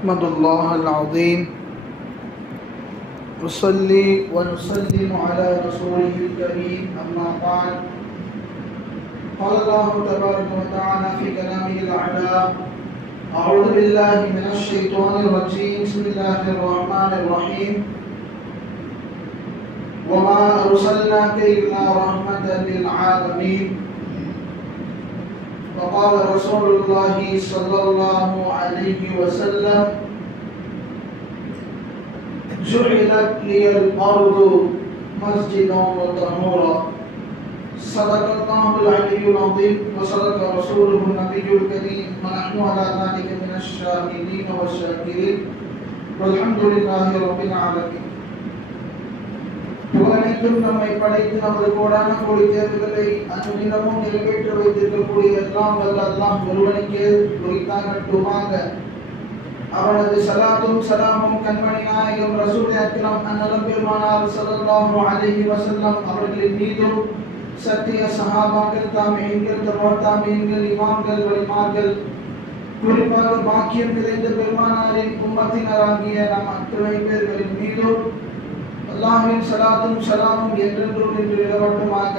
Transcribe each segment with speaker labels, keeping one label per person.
Speaker 1: أحمد الله العظيم. أصلي ونسلم على رسوله الكريم، أما بعد. قال الله تبارك وتعالى في كلامه الأعلى أعوذ بالله من الشيطان الرجيم. بسم الله الرحمن الرحيم. وما أرسلناك إلا رحمة للعالمين. وقال رسول الله صلى الله عليه وسلم جعلت لي الأرض مسجدا وطهورا. صدق الله العلي العظيم وصدق رسوله النبي الكريم ونحن على ذلك من الشاهدين والشاكرين والحمد لله رب العالمين. புகழனைத்தும் நம்மை படைத்து நமது கோடான கோடி தேர்வுகளை அனுதினமும் நிறைவேற்ற வைத்திருக்கக்கூடிய எல்லாம் வல்ல அல்லாம் ஒருவனுக்கே குறித்தாகட்டுமாக அவனது சலாத்தும் சலாமும் கண்மணி நாயகம் ரசூல் அக்கிரம் அன்னலம் பெருமானார் ஸல்லல்லாஹு அலஹி வசல்லம் அவர்களின் மீதும் சத்திய சஹாபாக்கள் தாமீன்கள் தபர் தாமீன்கள் இமாம்கள் வலிமார்கள் குறிப்பாக பாக்கியம் நிறைந்த பெருமானாரின் உம்மத்தினராகிய நம் அத்துணை பேர்களின் மீதும் அல்லாஹின் சலாத்தும் சலாமும் என்றென்றும் என்று நிலவட்டுமாக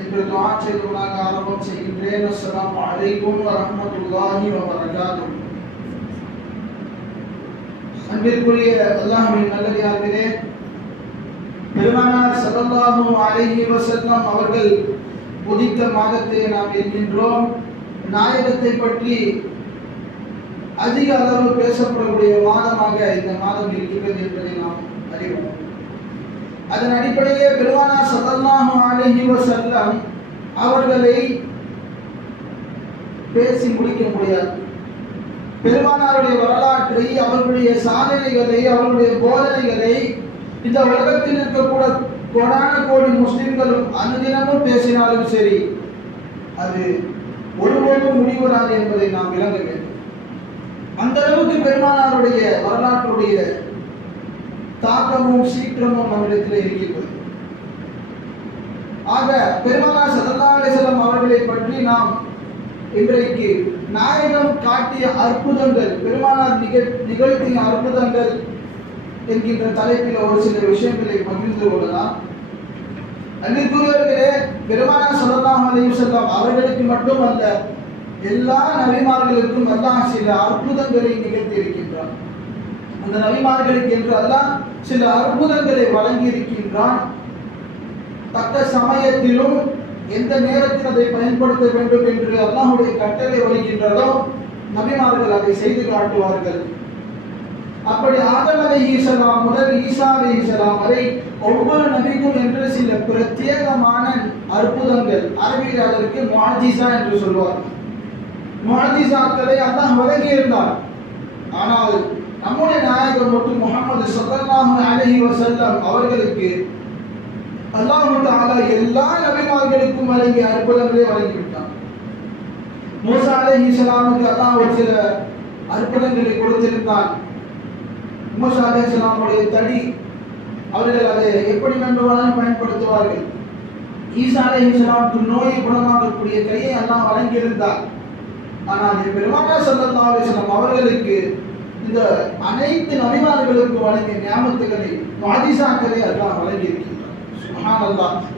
Speaker 1: என்று துவா செய்தவனாக ஆரம்பம் செய்கின்றேன். அஸ்லாம் அலைக்கும் வரஹ்மத்துல்லாஹி வபரகாத்துஹு. அன்பிற்குரிய அல்லாஹின் நல்லடியார்களே பெருமானார் ஸல்லல்லாஹு அலைஹி வசல்லாம் அவர்கள் உதித்த மாதத்தை நாம் இருக்கின்றோம் நாயகத்தை பற்றி அதிக அளவு பேசப்படக்கூடிய மாதமாக இந்த மாதம் இருக்கிறது என்பதை நாம் அறிவோம். அதன் அடிப்படையே பெருமானார் சதல்லாஹு அலைஹி வஸல்லம் அவர்களை பேசி முடிக்க முடியாது. பெருமானாருடைய வரலாற்றை அவர்களுடைய சாதனைகளை அவர்களுடைய போதனைகளை இந்த உலகத்தில் இருக்கக்கூட கோடான கோடி முஸ்லிம்களும் அனுதினமும் பேசினாலும் சரி அது ஒருபோதும் முடிவராது என்பதை நாம் விளங்க வேண்டும். அந்த அளவுக்கு பெருமானாருடைய வரலாற்றுடைய தாக்கமும் சீக்கிரமும் நம்மிடத்தில் இருக்கின்றது ஆக பெருமானார் சல்லல்லாஹு செல்லம் அவர்களை பற்றி நாம் இன்றைக்கு நாயகம் காட்டிய அற்புதங்கள் பெருமானார் நிகழ் நிகழ்த்திய அற்புதங்கள் என்கின்ற தலைப்பில் ஒரு சில விஷயங்களை பகிர்ந்து கொள்ளலாம். அன்பிற்குரியவர்களே பெருமானார் ஸல்லல்லாஹு செல்லம் அவர்களுக்கு அவர்களுக்கு மட்டுமல்ல எல்லா நபிமார்களுக்கும் அல்லாஹ் சில அற்புதங்களை நிகழ்த்தி அந்த நபிமார்களுக்கு என்று அல்லாஹ் சில அற்புதங்களை வழங்கி இருக்கின்றான் தக்க சமயத்திலும் எந்த நேரத்தில் அதை பயன்படுத்த வேண்டும் என்று அல்லாஹுடைய கட்டளை வருகின்றதோ நபிமார்கள் அதை செய்து காட்டுவார்கள். அப்படி ஆதம் அலை ஈசலாம் முதல் ஈசா அலை ஈசலாம் வரை ஒவ்வொரு நபிக்கும் என்று சில பிரத்யேகமான அற்புதங்கள் அரபியில் அதற்கு மாஜிசா என்று சொல்வார்கள். மாஜிசாக்களை அல்லாஹ் வழங்கியிருந்தார். ஆனால் நம்முடைய நாயகர் மட்டும் முகமது ஸல்லல்லாஹு அலஹி வசல்லம் அவர்களுக்கு அல்லாஹ் தஆலா எல்லா நபிமார்களுக்கும் வழங்கிய அற்புதங்களே வழங்கிவிட்டான். மூசா அலைஹிஸ்ஸலாமுக்கு அல்லாஹ் ஒரு சில அற்புதங்களை கொடுத்திருந்தான். மூசா அலைஹிஸ்ஸலாமுடைய தடி அவர்கள் அதை எப்படி வேண்டுமானாலும் பயன்படுத்துவார்கள். ஈசா அலைஹிஸ்ஸலாமுக்கு நோயை குணமாக்கக்கூடிய கையை அல்லாஹ் வழங்கியிருந்தார் ஆனால் பெருமானார் ஸல்லல்லாஹு அலைஹி அவர்களுக்கு இந்த அனைத்து நபிமார்களுக்கும் வழங்கிய ஞாபகத்துகளை பாதிசாக்களை அல்லாஹ் வழங்கியிருக்கின்றார்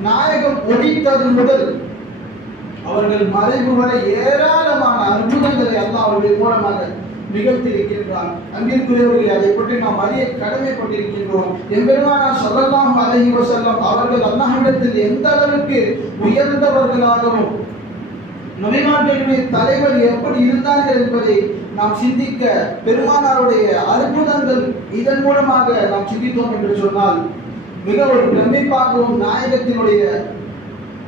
Speaker 1: நாயகம் ஒடித்தது முதல் அவர்கள் மறைவு வரை ஏராளமான அற்புதங்களை அல்லாஹ் அவர்கள் மூலமாக நிகழ்த்தியிருக்கின்றார் அன்பிற்குரியவர்களை அதை பற்றி நாம் அறிய கடமைப்பட்டிருக்கின்றோம். எம்பெருமானா சொல்லலாம் அலஹி வசல்லம் அவர்கள் அல்லாஹிடத்தில் எந்த அளவுக்கு உயர்ந்தவர்களாகவும் நுழைநாட்டினுடைய தலைவர் எப்படி இருந்தார்கள் என்பதை நாம் சிந்திக்க பெருமானாருடைய அற்புதங்கள் இதன் மூலமாக நாம் சிந்தித்தோம் என்று சொன்னால் மிக ஒரு பிரமிப்பாகவும் நாயகத்தினுடைய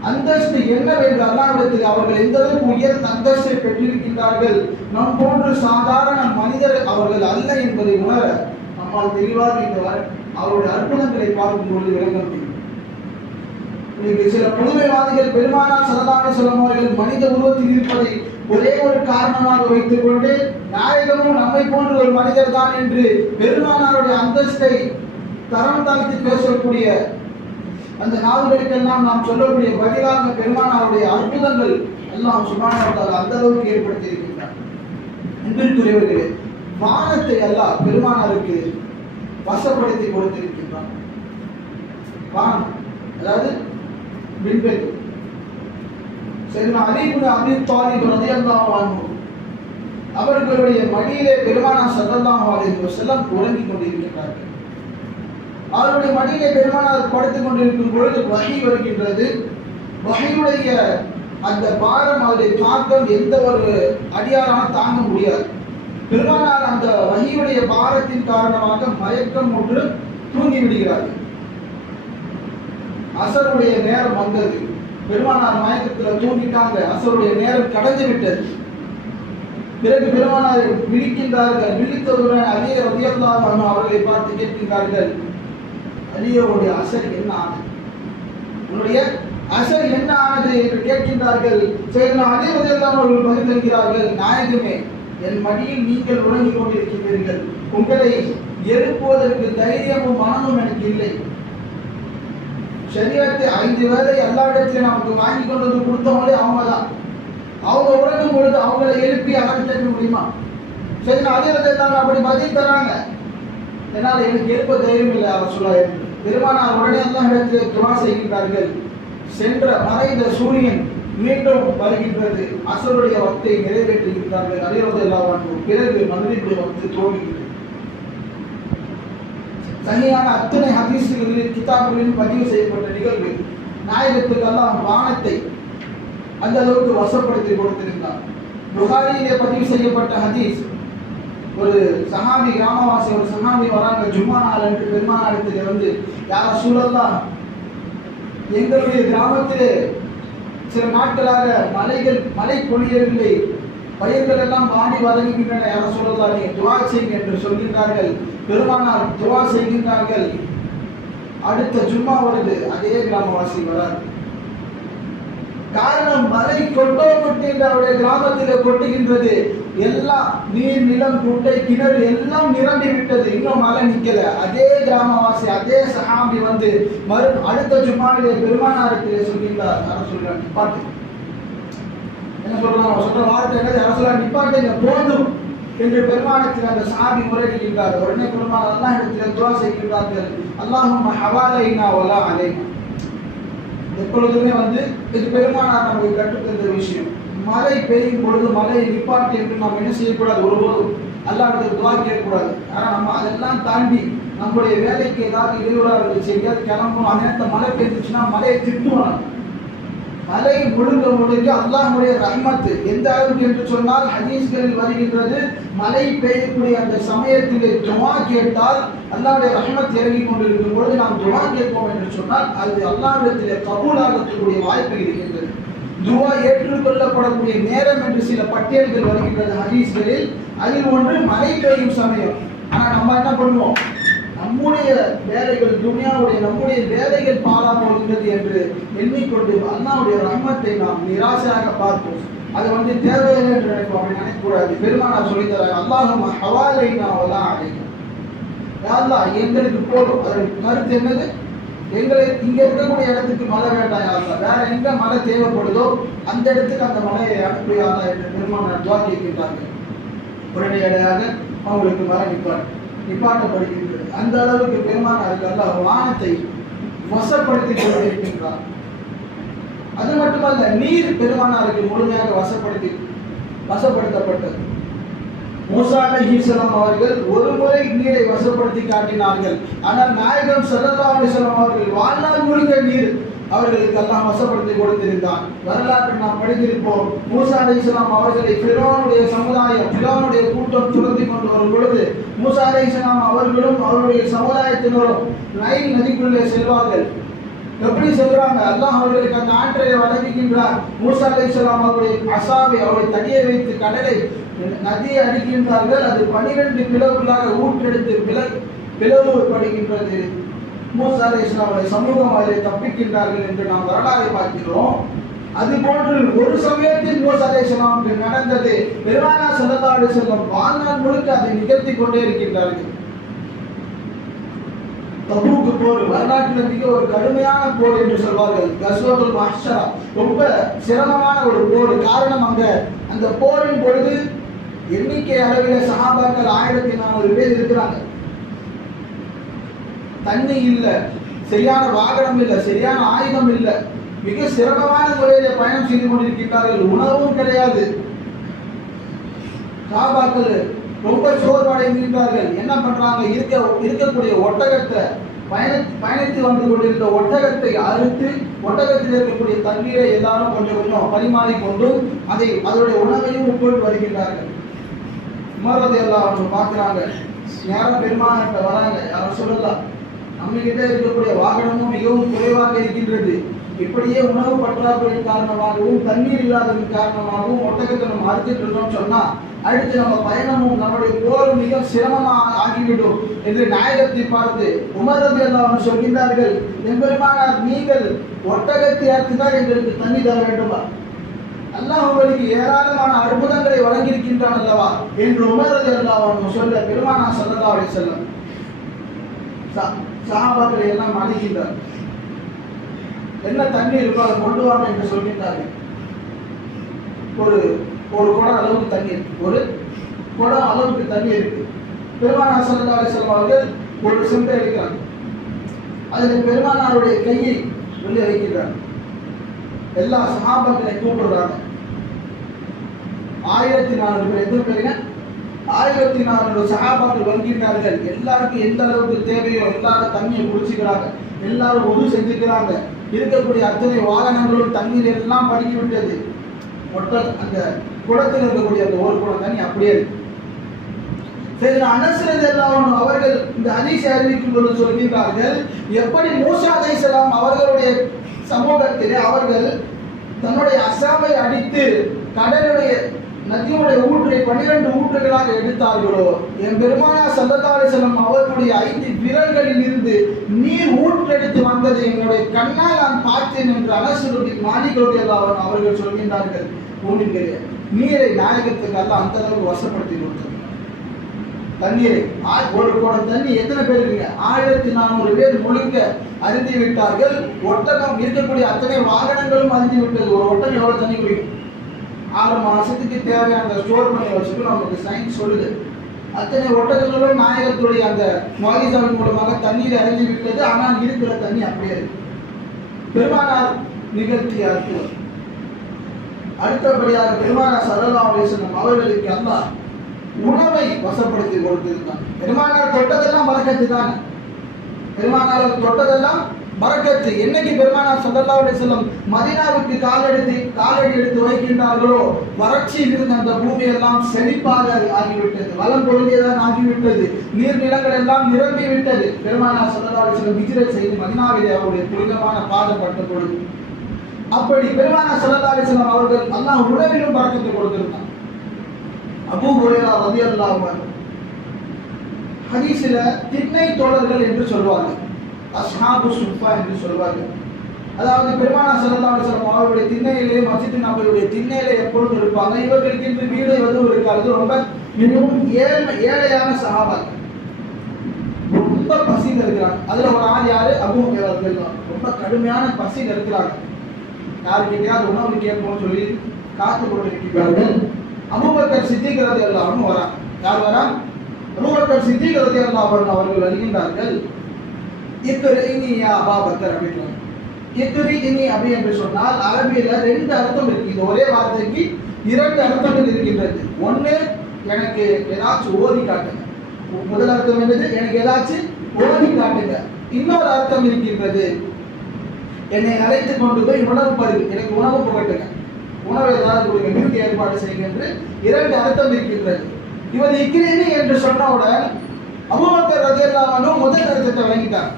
Speaker 1: அந்தஸ்து என்னவென்று அல்லாவிடத்தில் அவர்கள் எந்த அளவுக்கு உயர்ந்த அந்தஸ்தை பெற்றிருக்கின்றார்கள் நம் போன்ற சாதாரண மனிதர் அவர்கள் அல்ல என்பதை உணர நம்மால் தெளிவாக இந்த அவருடைய அற்புதங்களை பார்க்கும் பொழுது விளங்க முடியும். இன்னைக்கு சில புதுமைவாதிகள் பெருமானார் சரதானி சொல்லம் அவர்கள் மனித உருவத்தில் இருப்பதை ஒரே ஒரு காரணமாக வைத்துக் கொண்டு நாயகமும் நம்மை போன்ற ஒரு மனிதர் தான் என்று பெருமானாருடைய அந்தஸ்தை தரம் தாழ்த்தி பேசக்கூடிய அந்த நாவல்களுக்கெல்லாம் நாம் சொல்லக்கூடிய பதிலாக பெருமானாருடைய அற்புதங்கள் எல்லாம் சுபானவத்தால் அந்த அளவுக்கு ஏற்படுத்தி இருக்கின்றார் அன்பிற்குரியவர்களே வானத்தை எல்லாம் பெருமானாருக்கு வசப்படுத்தி கொடுத்திருக்கின்றான். வானம் அதாவது விண்வெளி சரி அலிபுன் அபி தாலிப் அன்ஹு அவர்களுடைய மடியிலே பெருமானா ஸல்லல்லாஹு அலைஹி வஸல்லம் உறங்கிக் கொண்டிருக்கிறார்கள் அவருடைய மடியிலே பெருமானார் படுத்துக் கொண்டிருக்கும் பொழுது வகை வருகின்றது. வகையுடைய அந்த பாரம் அவருடைய தாக்கம் எந்த ஒரு அடியாரான தாங்க முடியாது. பெருமானார் அந்த வகையுடைய பாரத்தின் காரணமாக மயக்கம் ஒன்று தூங்கி விடுகிறார்கள். அசருடைய நேரம் வந்தது. பெருமானார் மயக்கத்துல தூங்கிட்டாங்க. அசருடைய நேரம் கடந்து விட்டது. பிறகு பெருமானார் விழிக்கின்றார்கள் விழித்தவுடன் அலிய ரதியல்லாஹு அவர்களை பார்த்து கேட்கின்றார்கள். அலியோடைய அசர் என்ன ஆனது? உன்னுடைய அசர் என்ன ஆனது என்று கேட்கின்றார்கள். சரி நான் அலி ரதியல்லாஹு அவர்கள் பதில் நாயகமே என் மடியில் நீங்கள் உறங்கிக் கொண்டிருக்கின்றீர்கள். உங்களை எழுப்புவதற்கு தைரியமும் மனமும் எனக்கு இல்லை. சரீரத்தை ஐந்து வேலை எல்லா இடத்துலையும் நமக்கு வாங்கி கொண்டு வந்து கொடுத்தவங்களே அவங்க தான் அவங்க உறங்கும் பொழுது அவங்கள எழுப்பி அகற்றி கேட்க முடியுமா? சரி நான் அதே இருந்தாங்க அப்படி பதில் தராங்க. என்னால் எனக்கு எழுப்ப தைரியம் இல்லை அவர் சொல்ல பெருமானார் உடனே எல்லாம் இடத்துல துணா செய்கின்றார்கள். சென்ற மறைந்த சூரியன் மீண்டும் வருகின்றது. அசருடைய வத்தை நிறைவேற்றுகின்றார்கள். அறிவது எல்லாம் பிறகு மதுரைக்குடைய வக்து தோல்கிறது சரியான அத்தனை ஹதீசுகளில் கிதாபுகளில் பதிவு செய்யப்பட்ட நிகழ்வு. நாயகத்துக்கெல்லாம் வானத்தை அந்த அளவுக்கு வசப்படுத்தி கொடுத்திருந்தார் புகாரியிலே பதிவு செய்யப்பட்ட ஹதீஸ் ஒரு சஹாபி கிராமவாசி ஒரு சஹாபி வராங்க ஜும்மா நாள் என்று பெருமாநாடத்திலே வந்து யார் சூழல்லாம் எங்களுடைய கிராமத்திலே சில நாட்களாக மலைகள் மழை பொழியவில்லை பயிர்கள் எல்லாம் வாடி வதங்குகின்றன யார சொல்லலாம் நீ துவா செய்யுங்க என்று சொல்கின்றார்கள். பெருமானார் துவா செய்கின்றார்கள். அடுத்த ஜும்மா வருது அதே கிராமவாசி வரார் காரணம் மலை கொட்டோப்பட்டு என்று அவருடைய கிராமத்திலே கொட்டுகின்றது. எல்லாம் நீர் நிலம் குட்டை கிணறு எல்லாம் நிரம்பி விட்டது. இன்னும் மழை நிக்கல. அதே கிராமவாசி அதே சகாமி வந்து மறு அடுத்த ஜும்மாவிலே பெருமானாருக்கு சொல்கின்றார். யாரும் சொல்றாங்க. பார்த்து என்ன சொல்றான் அவர் சொல்ற வார்த்தை என்ன அரசலாம் சொல்றாங்க நிப்பாட்டுங்க போதும் என்று பெருமானத்தில் அந்த சாபி முறையிடுகின்றார் உடனே பெருமான் அல்லாஹ் இடத்தில் துவா செய்கின்றார்கள். அல்லாஹும் ஹவாலைனா வலா அலைனா. எப்பொழுதுமே வந்து இது பெருமானார் நமக்கு கற்றுத்தந்த விஷயம். மழை பெய்யும் பொழுது மழையை நிப்பாட்டி என்று நாம் என்ன செய்யக்கூடாது? ஒருபோதும் அல்லாஹ்விடத்தில் துவா கேட்கக்கூடாது. ஆனால் நம்ம அதெல்லாம் தாண்டி நம்முடைய வேலைக்கு ஏதாவது இடையூறாக இருந்துச்சு எங்கேயாவது கிளம்பணும். அந்த நேரத்தில் மழை பெய்ஞ்சிச்சுன்னா மழையை திட்டுவோம் மலை முழுங்க முழுக்க அல்லாஹுடைய ரஹ்மத் எந்த அளவுக்கு என்று சொன்னால் ஹதீஸ்களில் வருகின்றது. மழை பெய்யக்கூடிய அந்த சமயத்திலே துவா கேட்டால் அல்லாவுடைய ரஹ்மத் இறங்கி கொண்டிருக்கும் பொழுது நாம் துவா கேட்போம் என்று சொன்னால் அது அல்லாவிடத்திலே கபூலாகக்கூடிய வாய்ப்பு இருக்கின்றது. துவா ஏற்றுக்கொள்ளப்படக்கூடிய நேரம் என்று சில பட்டியல்கள் வருகின்றது ஹதீஸ்களில். அதில் ஒன்று மழை பெய்யும் சமயம். ஆனால் நம்ம என்ன பண்ணுவோம்? நம்முடைய வேலைகள் துனியாவுடைய நம்முடைய வேலைகள் பாழா போகின்றது என்று எண்ணிக்கொண்டு அல்லாவுடைய ரம்மத்தை நாம் நிராசையாக பார்ப்போம். அது வந்து தேவையில்லை என்று நினைப்போம் அப்படி நினைக்கக்கூடாது. பெருமானார் சொல்லித்தராங்க அல்லாஹும் ஹவாலைனா வலா அலைனா. யாரெல்லாம் எங்களுக்கு போதும். அது கருத்து என்னது? எங்களை இங்க இருக்கக்கூடிய இடத்துக்கு மழை வேண்டாம் யாருலா வேற எங்க மழை தேவைப்படுதோ அந்த இடத்துக்கு அந்த மழையை அனுப்பியாதா என்று பெருமானார் துவா கேட்கின்றார்கள். உடனடியாக அவங்களுக்கு மழை நிற்பார் நிப்பாட்டப்படுகின்றது. அந்த அளவுக்கு பெருமானாருக்கு அல்ல வானத்தை வசப்படுத்தி கொண்டிருக்கின்றார். அது மட்டுமல்ல நீர் பெருமானாருக்கு முழுமையாக வசப்படுத்தி வசப்படுத்தப்பட்டது. மூசா அலைஹிஸ்ஸலாம் அவர்கள் ஒரு முறை நீரை வசப்படுத்தி காட்டினார்கள். ஆனால் நாயகம் ஸல்லல்லாஹு அலைஹி அவர்கள் வாழ்நாள் முழுக்க நீர் அவர்களுக்கு எல்லாம் வசப்படுத்தி கொடுத்திருந்தான் வரலாற்றை நாம் படித்திருப்போம். மூசா அலைஹிஸ்ஸலாம் அவர்களை ஃபிரௌனுடைய சமுதாயம் ஃபிரௌனுடைய கூட்டம் துரத்தி கொண்டு வரும் பொழுது மூசா அலைஹிஸ்ஸலாம் அவர்களும் அவருடைய சமுதாயத்தினரும் நைல் நதிக்குள்ளே செல்வார்கள். எப்படி சொல்றாங்க? அல்லாஹ் அவர்களுக்கு அந்த ஆற்றை வழங்குகின்றார். மூசா அலைஹிஸ்ஸலாம் அவருடைய அசாவை அவருடைய தடியை வைத்து கடலை நதியை அடிக்கின்றார்கள். அது பனிரெண்டு பிளவுகளாக ஊற்றெடுத்து பிள பிளவுபடுகின்றது மூசா அலைஹிஸ்ஸலாம் அவருடைய சமூகம் அதிலே தப்பிக்கின்றார்கள் என்று நாம் வரலாறை பார்க்கிறோம். அது போன்று ஒரு சமயத்தில் மூசா அலைஹிஸ்ஸலாமுக்கு நடந்தது பெருமானா சந்ததாடு செல்லும் வாழ்நாள் முழுக்க அதை நிகழ்த்தி கொண்டே இருக்கின்றார்கள். தபூக்கு போர் வரலாற்றில் மிக ஒரு கடுமையான போர் என்று சொல்வார்கள். கஸ்வத்துல் மஹ்ஷரா ரொம்ப சிரமமான ஒரு போர். காரணம் அங்க அந்த போரின் பொழுது எண்ணிக்கை அளவில் சகாபாக்கள் ஆயிரத்தி நானூறு பேர் இருக்கிறாங்க. தண்ணி இல்லை சரியான வாகனம் இல்லை சரியான ஆயுதம் இல்லை. மிக சிரமமான முறையில பயணம் செய்து கொண்டிருக்கின்றார்கள். உணவும் கிடையாது. சாபாக்கள் ரொம்ப சோர்வடைந்திருக்கிறார்கள் என்ன பண்றாங்க? இருக்க இருக்கக்கூடிய ஒட்டகத்தை பயண பயணித்து வந்து கொண்டிருந்த ஒட்டகத்தை அறுத்து ஒட்டகத்தில் இருக்கக்கூடிய தண்ணீரை எல்லாரும் கொஞ்சம் கொஞ்சம் பரிமாறிக்கொண்டும் அதை அதனுடைய உணவையும் உட்கொண்டு வருகின்றார்கள். உமரது எல்லாம் அவங்க பார்க்குறாங்க. நேரம் பெருமாகிட்ட வராங்க. யாரும் சொல்லலாம். நம்ம கிட்ட இருக்கக்கூடிய வாகனமும் மிகவும் குறைவாக இருக்கின்றது. இப்படியே உணவு பற்றாக்குறை காரணமாகவும் தண்ணீர் இல்லாததன் காரணமாகவும் ஒட்டகத்தை நம்ம அறுத்துட்டு இருந்தோம் சொன்னா அடுத்து நம்ம பயணமும் நம்முடைய போர் மிக சிரமமாக ஆகிவிடும் என்று நாயகத்தை பார்த்து உமரது எல்லாம் சொல்கின்றார்கள். எம்பெருமானார் நீங்கள் ஒட்டகத்தை அறுத்துதான் எங்களுக்கு தண்ணி தர வேண்டுமா? அல்லாஹ் உங்களுக்கு ஏராளமான அற்புதங்களை வழங்கியிருக்கின்றான் அல்லவா? என்று உமரது எல்லாம் சொல்ல பெருமானா சல்லா அலி செல்லம் சஹாபாக்களை எல்லாம் அணுகின்றார். என்ன தண்ணி இருக்கோ அதை கொண்டு வாங்க என்று சொல்கின்றார்கள் ஒரு ஒரு குடம் அளவுக்கு தண்ணி இருக்கு. ஒரு குடம் அளவுக்கு தண்ணி இருக்கு. பெருமானார் சல்லா அலி அவர்கள் ஒரு சிம்பை எடுக்கிறார் அதில் பெருமானாருடைய கையை வெளியே வைக்கிறார் எல்லா சகாபங்களை கூப்பிடுறாங்க. ஆயிரத்தி நானூறு பேர் எத்தனை பேருங்க ஆயிரத்தி நானூறு சகாபாக்கள் வருகின்றார்கள் எல்லாருக்கும் எந்த அளவுக்கு தேவையோ எல்லாரும் தண்ணியை குடிச்சுக்கிறாங்க. எல்லாரும் உது செஞ்சுக்கிறாங்க. இருக்கக்கூடிய அத்தனை வாகனங்களும் தண்ணீர் எல்லாம் படுக்கி விட்டது மொத்த அந்த குளத்தில் இருக்கக்கூடிய அந்த ஒரு குளம் தண்ணி அப்படியே இருக்கு. சரி அனசரது எல்லாம் அவர்கள் இந்த ஹதீஸை அறிவிக்கும் பொழுது சொல்கிறார்கள் எப்படி மூசா அலைஹிஸ்ஸலாம் அவர்களுடைய சமூகத்திலே அவர்கள் தன்னுடைய அசாமை அடித்து கடலுடைய நதியுடைய ஊற்றை பன்னிரண்டு ஊற்றுகளாக எடுத்தார்களோ? என் பெருமானா சல்லல்லா அவர்களுடைய ஐந்து விரல்களில் இருந்து நீர் ஊற்றெடுத்து வந்ததை என்னுடைய கண்ணால் நான் பார்த்தேன் என்று அரசுடைய மாணிகளுடைய அவர்கள் சொல்கின்றார்கள். பூமிகளே நீரை நாயகத்துக்கு அல்ல அந்த அளவுக்கு வசப்படுத்தி கொடுத்தது. தண்ணீரை ஒரு குடம் தண்ணி எத்தனை பேர் இருக்கீங்க? ஆயிரத்தி நானூறு பேர் முழுக்க அருந்தி விட்டார்கள் ஒட்டகம் இருக்கக்கூடிய அத்தனை வாகனங்களும் அருந்தி விட்டது ஒரு ஒட்டகம் எவ்வளவு தண்ணி குடிக்கும்? ஆறு மாதத்துக்கு தேவையான ஸ்டோர் பண்ணி வச்சுட்டு நமக்கு சயின்ஸ் சொல்லுது. அத்தனை ஒட்டகங்களும் நாயகத்துடைய அந்த மாகிசாவின் மூலமாக தண்ணீர் அறிஞ்சு விட்டது. ஆனால் இருக்கிற தண்ணி அப்படியே இருக்கு. பெருமானார் நிகழ்த்திய அற்புதம். அடுத்தபடியாக பெருமானார் சல்லா அலிஸ்லம் அவர்களுக்கு அந்த உணவை வசப்படுத்தி கொடுத்திருந்தான். பெருமானார் தொட்டதெல்லாம் பறக்கத்து தானே? பெருமானார் தொட்டதெல்லாம் பறக்கத்து என்னைக்கு பெருமானார் சல்லல்லாஹு அலைஹி மதினாவுக்கு காலெடுத்து காலடி எடுத்து வைக்கின்றார்களோ வறட்சியில் இருந்த அந்த பூமி எல்லாம் செழிப்பாக ஆகிவிட்டது. வளம் பொருந்தியதான் ஆகிவிட்டது. நீர்நிலங்கள் எல்லாம் நிரம்பி விட்டது பெருமானார் சல்லல்லாஹு அலைஹி வஸல்லம் செய்து மதினாவிலே அவருடைய புனிதமான பாதப்பட்ட பொழுது அப்படி பெருமானார் சல்லல்லாஹு அலைஹி அவர்கள் அல்லாஹ் உணவிலும் பறக்கத்தை கொடுத்திருந்தான் அபு ஹுரைரா ரலியல்லாஹு ஹரிசில ஹதீஸில் திண்ணை தோழர்கள் என்று சொல்வார்கள். அஸ்ஹாபு சுஃபா என்று சொல்வார்கள். அதாவது பெருமானா சல்லல்லாஹு அலைஹி வஸல்லம் அவருடைய திண்ணையிலே மசித்து நபருடைய திண்ணையில எப்பொழுதும் இருப்பாங்க. இவர்களுக்கு இன்று வீடு எதுவும் இருக்காது. ரொம்ப மிகவும் ஏழை ஏழையான சஹாபாக்கள் ரொம்ப பசியில் இருக்கிறாங்க. அதுல ஒரு ஆள் யாரு? அபு ஹுரைரா ரலியல்லாஹு ரொம்ப கடுமையான பசியில் இருக்கிறாங்க. யாருக்கிட்டையாவது உணவு கேட்போம்னு சொல்லி காத்து கொண்டிருக்கிறார்கள் அபூபக்கர் சித்திக்கிறது எல்லாரும் வரா யார் வரா அபூபக்கர் சித்திக்கிறது எல்லாம் அவர்கள் வருகின்றார்கள். இத்திரு இனி யா அபாபக்கர் அப்படின்னு இத்திரி இனி அப்படி என்று சொன்னால் அரபியில் ரெண்டு அர்த்தம் இருக்கு. இது ஒரே வார்த்தைக்கு இரண்டு அர்த்தங்கள் இருக்கின்றது. ஒண்ணு எனக்கு ஏதாச்சும் ஓதி காட்டுங்க. முதல் அர்த்தம் என்னது? எனக்கு ஏதாச்சும் ஓதி காட்டுங்க. இன்னொரு அர்த்தம் இருக்கின்றது. என்னை அழைத்து கொண்டு போய் உணவு பருகு எனக்கு உணவு புகட்டுங்க. உணவு ஏதாவது கொடுங்க. விருந்து ஏற்பாடு செய்யுங்க என்று இரண்டு அர்த்தம் இருக்கின்றது. இவர் இக்கிரேனி என்று சொன்னவுடன் அபுபக்கர் ரதியல்லாஹு முதல் அர்த்தத்தை வழங்கிட்டார்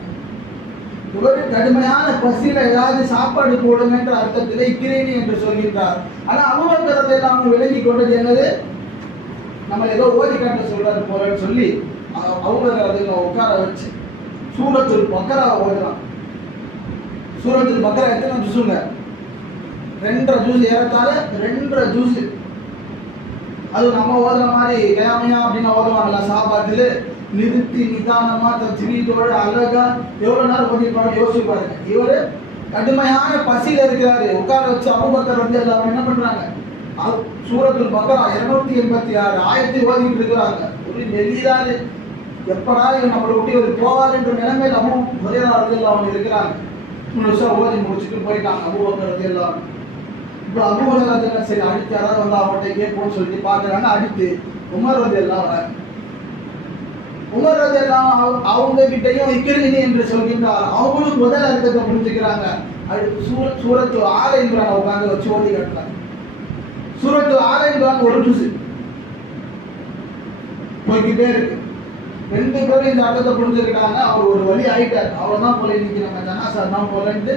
Speaker 1: ஒரு கடுமையான பசியில ஏதாவது சாப்பாடு போடுங்க என்ற அர்த்தத்தில் இக்கிரேனி என்று சொல்கின்றார். ஆனால் அபூபக்கர் ரதியல்லாஹு விளங்கி கொண்டது என்னது? நம்ம ஏதோ ஓதி கட்ட சொல்றாரு போறேன்னு சொல்லி அ- அவங்க உட்கார வச்சு சூரத்துல் பக்கரா ஓதுறான் சூரத்தில் பக்கரா எத்தனை ஜூஸுங்க? ரெண்டரை ஜூஸ் ஏறத்தால ரெண்டரை ஜூஸ். அது நம்ம ஓதுற மாதிரி கேமையா அப்படின்னு ஓதுவாங்கல்ல சாப்பாட்டுல? நிறுத்தி நிதானமாக தன் திடீரோட அழகா எவ்வளோ நேரம் ஓதிருப்பாங்க யோசிச்சு பாருங்க. இவர் கடுமையான பசியில இருக்கிறாரு. உட்கார வச்சு அபுபக்கர் வந்து எல்லாரும் என்ன பண்ணுறாங்க சூரத்தில் சூரத்துல் பக்கரா இருநூத்தி எண்பத்தி ஆறு ஆயிரத்தி ஓதிட்டு இருக்கிறாங்க. ஒரு நெல்லிதான் எப்படா இவன் நம்மளை விட்டு இவர் போவார் என்ற நிலைமையில் அபு ஹுரைராரதில் அவங்க இருக்கிறாங்க. வருஷம் ஓதி முடிச்சுட்டு போயிட்டாங்க அபு எல்லாம் இப்போ அபு என்ன சரி அடித்து யாராவது வந்து அவங்கள்ட்ட கேட்போம்னு சொல்லி பார்க்குறாங்க. அடித்து உமர் வந்து எல்லாம் வராங்க உமர் ரதி எல்லாம் அவங்க கிட்டையும் இக்கிருவினி என்று சொல்கின்றார். அவங்களும் முதல் அர்த்தத்தை புரிஞ்சுக்கிறாங்க. அடுத்து சூர சூரத்து ஆல இம்ரான் உட்காந்து வச்சு ஓடி கட்டுறாங்க சூரத்து ஆல இம்ரான் ஒரு ஜுசு போய்கிட்டே இருக்கு. ரெண்டு பேரும் இந்த அர்த்தத்தை புரிஞ்சுக்கிட்டாங்க. அவர் ஒரு வழி ஆயிட்டார். அவர் தான் போல இன்னைக்கு நம்ம ஜனாசா தான் போலன்ட்டு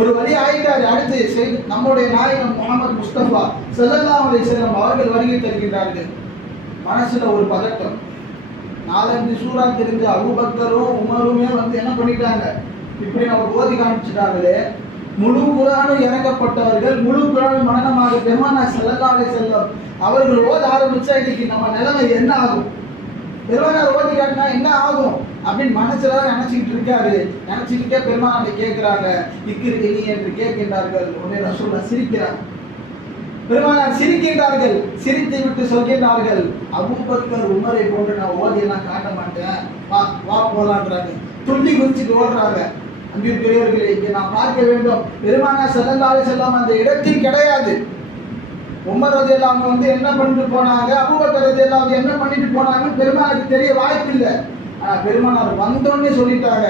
Speaker 1: ஒரு வழி ஆயிட்டார். அடுத்து செய்தி நம்முடைய நாயகன் முகமது முஸ்தபா ஸல்லல்லாஹு அலைஹி அவர்கள் வருகை தருகின்றார்கள். மனசுல ஒரு பதட்டம். நாலஞ்சு சூறா தெரிஞ்ச அபுபக்தரும் உமருமே வந்து என்ன பண்ணிட்டாங்க? இப்படி நம்ம ஓதி காமிச்சிட்டாங்களே. முழு குரானும் இறக்கப்பட்டவர்கள் முழு குரானும் மனநமாக பெருமானா ஸல்லல்லாஹு செல்லும் அவர்கள் ஓத ஆரம்பிச்சா இன்னைக்கு நம்ம நிலைமை என்ன ஆகும்? பெருமானார் ஓதி காட்டினா என்ன ஆகும்? அப்படின்னு மனசுல தான் நினைச்சுக்கிட்டு இருக்காரு. நினைச்சுக்கிட்டே பெருமானாரை கேட்கிறாங்க இக்கிருக்கு நீ என்று கேட்கின்றார்கள். உடனே ரசூல்லா சிரிக்கிறாங்க பெருமானார் சிரிக்கின்றார்கள். சிரித்து விட்டு சொல்கின்றார்கள் அபூபக்கர் உமரை போன்று நான் ஓதி எல்லாம் காட்ட மாட்டேன். வா வா போலான்றாங்க. துள்ளி குதிச்சுட்டு ஓடுறாங்க. அன்பிற்குரியவர்களே இங்கே நான் பார்க்க வேண்டும். பெருமானார் செல்லல்லாலே செல்லாம அந்த இடத்தில் கிடையாது. உமர் ரதி அவங்க வந்து என்ன பண்ணிட்டு போனாங்க? அபூபக்கர் ரதி அவங்க என்ன பண்ணிட்டு போனாங்கன்னு பெருமானாருக்கு தெரிய வாய்ப்பு இல்லை. ஆனா பெருமானார் வந்தோடனே சொல்லிட்டாங்க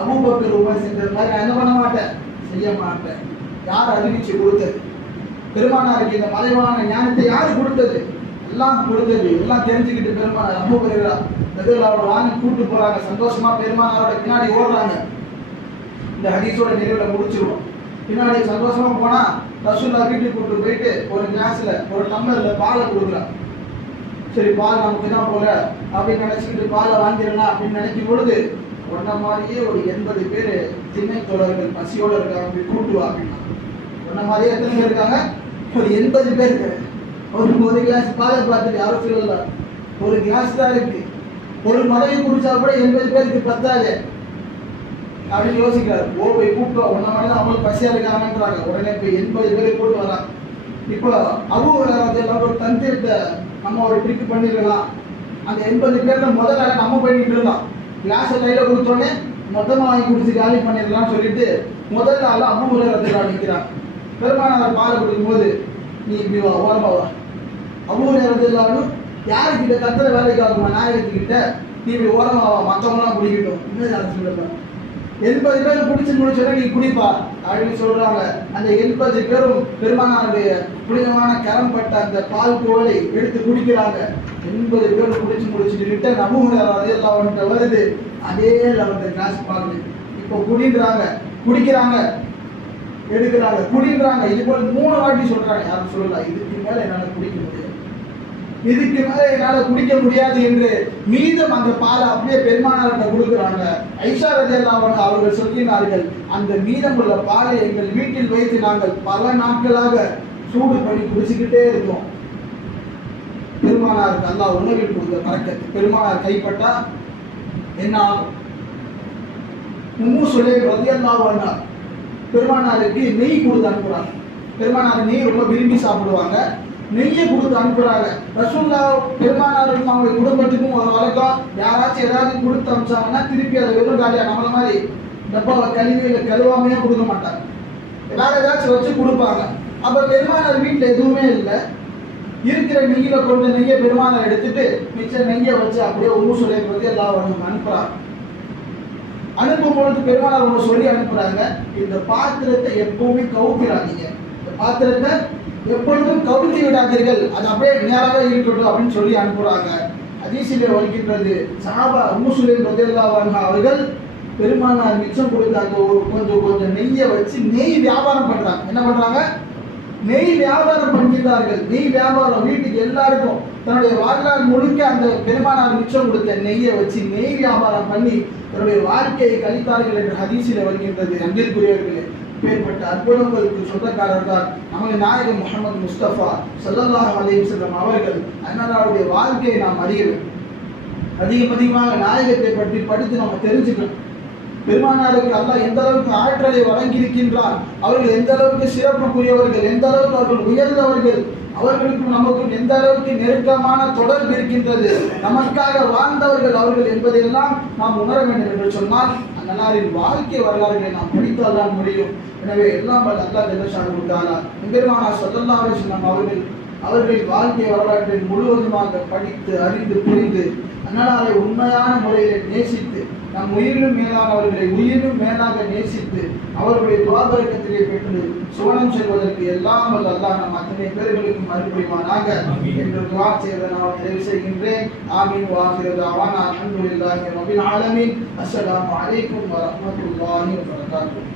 Speaker 1: அபூபக்கர் உமர் செஞ்சது மாதிரி நான் என்ன பண்ண மாட்டேன்? செய்ய மாட்டேன். யார் அறிவிச்சு கொடுத்தது? பெருமானாருக்கு இந்த மறைவான ஞானத்தை யார் கொடுத்தது? எல்லாம் கொடுத்தது எல்லாம் தெரிஞ்சுக்கிட்டு பெருமானார் அபூபக்கரா அவரை வாங்கி கூட்டு போறாங்க. சந்தோஷமா பெருமானாரோட பின்னாடி ஓடுறாங்க. இந்த ஹதீஸோட நிறைவில் முடிச்சிருவோம். பின்னாடி சந்தோஷமா போனா ரசூல்லா வீட்டுக்கு கூட்டு போயிட்டு ஒரு கிளாஸ்ல ஒரு டம்ளர்ல பாலை கொடுக்குறாங்க சரி பால் நமக்கு தான் போல? அப்படின்னு நினைச்சுக்கிட்டு பாலை வாங்கிடலாம் அப்படின்னு நினைக்கும் பொழுது உன்ன மாதிரியே ஒரு எண்பது பேர் திண்ணை தொடர்கள் பசியோட இருக்காங்க அப்படி வா அப்படின்னா. அந்த மாதிரியே எத்தனை பேர் இருக்காங்க. ஒரு எண்பது பேர் இருக்காங்க. ஒரு ஒரு கிளாஸ் பாலை பார்த்துட்டு யாரும் சொல்லல. ஒரு கிளாஸ் தான் இருக்கு. ஒரு மலையை குடிச்சா கூட எண்பது பேருக்கு பத்தாது. அப்படின்னு யோசிக்கிறார். ஓ போய் கூப்பிட்டு உன்ன மாதிரி தான் அவங்களுக்கு பசியாக இருக்காங்கன்றாங்க. உடனே போய் எண்பது பேர் கூப்பிட்டு வரான் இப்போ அவங்க ஒரு தந்திரத்தை நம்ம ஒரு ட்ரிக் பண்ணிருக்கலாம். அந்த எண்பது பேர்ல முதல்ல நம்ம பண்ணிட்டு இருந்தோம். கிளாஸை கையில் கொடுத்தோடனே மொத்தமாக வாங்கி குடிச்சு காலி பண்ணிடலாம்னு சொல்லிட்டு முதல் ஆள் அபு உலகத்தில் நிற்கிறான் பெருமானார் பால் கொடுக்கும்போது நீ இப்படி வா ஓரமா வா அவ்வளோ அபு உலகத்தில் யாருக்கிட்ட கத்துற வேலைக்கு ஆகுமா நாயகத்துக்கிட்ட நீ இப்படி ஓரமா வா மற்றவங்களாம் குடிக்கட்டும். இன்னும் யாரும் எண்பது பேர் குடிச்சு முடிச்சோட நீ குடிப்பா. அப்படின்னு சொல்றாங்க அந்த எண்பது பேரும் பெருமானாருடைய புனிதமான கரம் பட்ட அந்த பால் கோலை எடுத்து குடிக்கிறாங்க. எண்பது பேர் குடிச்சு முடிச்சுட்டு ரிட்டர்ன் அபுமுறை அதெல்லாம் வந்துட்டு வருது. அதே லெவல் கிளாஸ் பாருங்க இப்போ குடின்றாங்க. குடிக்கிறாங்க. எடுக்கிறாங்க குடின்றாங்க. இது போல மூணு வாட்டி சொல்றாங்க. யாரும் சொல்லல. இதுக்கு மேல என்னால குடிக்க முடியாது. இதுக்கு மேல என்னால குடிக்க முடியாது என்று மீதம் அந்த பாலை அப்படியே பெருமானார்கிட்ட கொடுக்குறாங்க. ஐஷா ரஜியல்லாவன் அவர்கள் சொல்லினார்கள் அந்த மீதமுள்ள பாலை எங்கள் வீட்டில் வைத்து நாங்கள் பல நாட்களாக சூடு பண்ணி குடிச்சுக்கிட்டே இருக்கோம். பெருமானாருக்கு அல்லாஹ் உணவில் கொடுத்த பறக்கத்து. பெருமானார் கைப்பட்டா என்ன ஆகும் உம்மு சுலைம் ரலியல்லாஹு பெருமானாருக்கு நெய் கொடுத்து அனுப்புகிறாங்க பெருமானார் நெய் ரொம்ப விரும்பி சாப்பிடுவாங்க. நெய்யை கொடுத்து அனுப்புகிறாங்க ரசூல்லா பெருமானாருக்கும் அவங்க குடும்பத்துக்கும் ஒரு வழக்கம். யாராச்சும் ஏதாவது கொடுத்து அனுப்பிச்சாங்கன்னா திருப்பி அதை வெறும் காலியாக நம்மள மாதிரி டப்பாவை கழுவி இல்லை கழுவாமையே கொடுக்க மாட்டாங்க. வேற ஏதாச்சும் வச்சு கொடுப்பாங்க. அப்போ பெருமானார் வீட்டில் எதுவுமே இல்லை. இருக்கிற நெய்யில் கொஞ்சம் நெய்யை பெருமானார் எடுத்துட்டு மிச்ச நெய்யை வச்சு அப்படியே உம்மு சுலைம் பத்தி எல்லாம் அனுப்புறாங்க. அனுப்பும் பொழுது பெருமாள் அவங்க சொல்லி அனுப்புறாங்க இந்த பாத்திரத்தை எப்பவுமே கவுக்கிறாங்க இந்த பாத்திரத்தை எப்பொழுதும் கவுத்தி விடாதீர்கள் அது அப்படியே நேராக இருக்கட்டும் அப்படின்னு சொல்லி அனுப்புறாங்க. அதிசயம் வருகின்றது சாபா முசுலின் ரதியல்லாஹு அவர்கள் பெருமானார் மிச்சம் கொடுத்தாங்க ஒரு கொஞ்சம் கொஞ்சம் நெய்யை வச்சு நெய் வியாபாரம் பண்றாங்க. என்ன பண்றாங்க? நெய் வியாபாரம் பண்ணுகிறார்கள் நெய் வியாபாரம் வீட்டுக்கு எல்லாருக்கும் தன்னுடைய வாழ்நாள் முழுக்க அந்த பெருமானார் மிச்சம் கொடுத்த நெய்யை வச்சு நெய் வியாபாரம் பண்ணி தன்னுடைய வாழ்க்கையை கழித்தார்கள் என்று ஹதீஸில் வருகின்றது. அன்பிற்குரியவர்களே பேர்பட்ட அற்புதங்களுக்கு சொந்தக்காரர் தான். நமது நாயகம் முகமது முஸ்தபா சல்லாஹ் அலைஹி வஸல்லம் அவர்கள் அண்ணனாருடைய வாழ்க்கையை நாம் அறிய வேண்டும். அதிகம் அதிகமாக நாயகத்தை பற்றி படித்து நம்ம தெரிஞ்சுக்கணும். பெருமானாருக்கு அல்லாஹ் எந்த அளவுக்கு ஆற்றலை வழங்கியிருக்கின்றான் அவர்கள் எந்த அளவுக்கு சிறப்புக்குரியவர்கள் எந்த அளவுக்கு அவர்கள் உயர்ந்தவர்கள் அவர்களுக்கும் நமக்கும் எந்த அளவுக்கு நெருக்கமான தொடர்பு இருக்கின்றது நமக்காக வாழ்ந்தவர்கள் அவர்கள் என்பதையெல்லாம் நாம் உணர வேண்டும் என்று சொன்னால் அன்னாரின் வாழ்க்கை வரலாறுகளை நாம் படித்தால் தான் முடியும். எனவே எல்லாம் அல்லா அல்லாஹ் ஜல்லஷானு கொடுத்தாரா பெருமானா சொல்லல்லாவே சொன்ன அவர்கள் அவர்களின் வாழ்க்கை வரலாற்றை முழுவதுமாக படித்து அறிந்து புரிந்து அன்னலாரை உண்மையான முறையில் நேசித்து நம் உயிரிலும் மேலானவர்களை உயிரிலும் மேலாக நேசித்து அவர்களுடைய துவாபரக்கத்திலே பெற்று சுவனம் செல்வதற்கு எல்லாம் வல்ல அல்லாஹ் நம் அத்தனை பேர்களுக்கும் அனுப்பிடுவானாக என்று துவா செய்த நான் நிறைவு செய்கின்றேன். ஆமீன். வாகிறது அவான் அல்ஹம்துலில்லாஹி ரபில் ஆலமீன். அஸ்ஸலாமு அலைக்கும் வரஹ்மத்துல்லாஹி வபரகாத்துஹு.